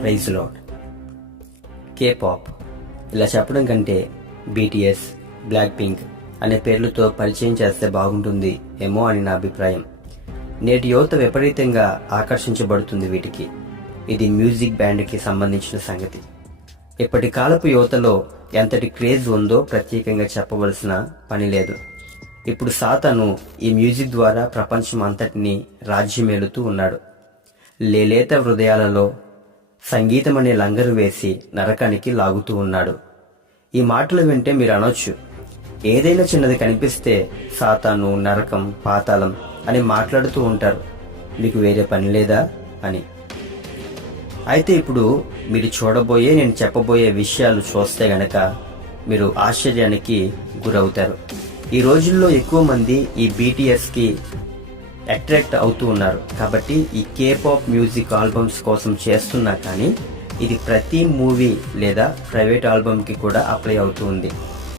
Praise lord. K-pop ఇలా చెప్పడం కంటే BTS, బ్లాక్ పింక్ అనే పేర్లతో పరిచయం చేస్తే బాగుంటుంది ఏమో అని నా అభిప్రాయం. నేటి యువత విపరీతంగా ఆకర్షించబడుతుంది వీటికి. ఇది మ్యూజిక్ బ్యాండ్కి సంబంధించిన సంగతి. ఇప్పటి కాలపు యువతలో ఎంతటి క్రేజ్ ఉందో ప్రత్యేకంగా చెప్పవలసిన పని లేదు. ఇప్పుడు సాతాను ఈ మ్యూజిక్ ద్వారా ప్రపంచం అంతటినీ రాజ్యమేలుతూ ఉన్నాడు. లేలేత హృదయాలలో సంగీతం అనే లంగరు వేసి నరకానికి లాగుతూ ఉన్నాడు. ఈ మాటలు వింటే మీరు అనొచ్చు, ఏదైనా చిన్నది కనిపిస్తే సాతాను, నరకం, పాతాళం అని మాట్లాడుతూ ఉంటారు, మీకు వేరే పని లేదా అని. అయితే ఇప్పుడు మీరు చూడబోయే, నేను చెప్పబోయే విషయాలు చూస్తే గనక మీరు ఆశ్చర్యానికి గురవుతారు. ఈ రోజుల్లో ఎక్కువ మంది ఈ BTSకి అట్రాక్ట్ అవుతూ ఉన్నారు. కాబట్టి ఈ K-pop మ్యూజిక్ ఆల్బమ్స్ కోసం చేస్తున్నా కానీ ఇది ప్రతి మూవీ లేదా ప్రైవేట్ ఆల్బమ్కి కూడా అప్లై అవుతూ ఉంది.